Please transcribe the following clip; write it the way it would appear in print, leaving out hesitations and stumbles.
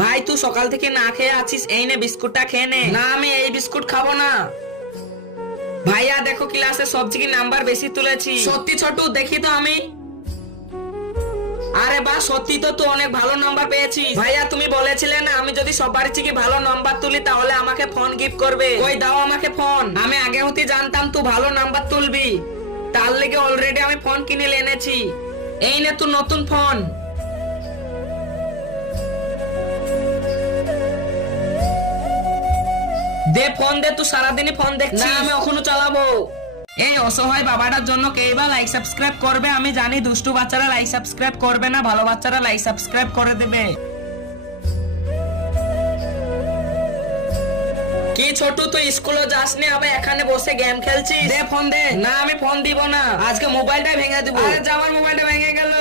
ভাই তুই সকাল থেকে না খেয়ে আছিস, এই নে বিস্কুটটা খেয়ে নে। না আমি এই বিস্কুট খাবো না। ভাইয়া দেখো ক্লাসে সবচেয়ে নাম্বার বেশি তুলেছি। সত্যি ছোটু? দেখি তো আমি। আরে বাহ, সত্যি তো তুই অনেক ভালো নাম্বার পেয়েছিস। ভাইয়া তুমি বলেছিলে না আমি যদি সবার থেকে ভালো নাম্বার তুলি তাহলে আমাকে ফোন গিফট করবে। ওই দাও আমাকে ফোন। আমি আগে হতে জানতাম তুই ভালো নাম্বার তুলবি, তার লেগে অলরেডি আমি ফোন কিনে এনেছি। এই নে তুই নতুন ফোন। দে ফোন দে, তুই সারাদিনই ফোন দেখছিস। না আমি এখনো চালাবো। এই অসহায় বাবাটার জন্য কেই বা লাইক সাবস্ক্রাইব করবে? আমি জানি দুষ্টু বাচ্চারা লাইক সাবস্ক্রাইব করবে না, ভালো বাচ্চারা লাইক সাবস্ক্রাইব করে দেবে। কি ছোট তুই স্কুলে যাসনি, আবার এখানে বসে গেম খেলছিস? দে ফোন দে। না আমি ফোন দিব না, আজকে মোবাইলটা ভেঙে দিব। আরে যা, আমার মোবাইলটা ভেঙে গেল।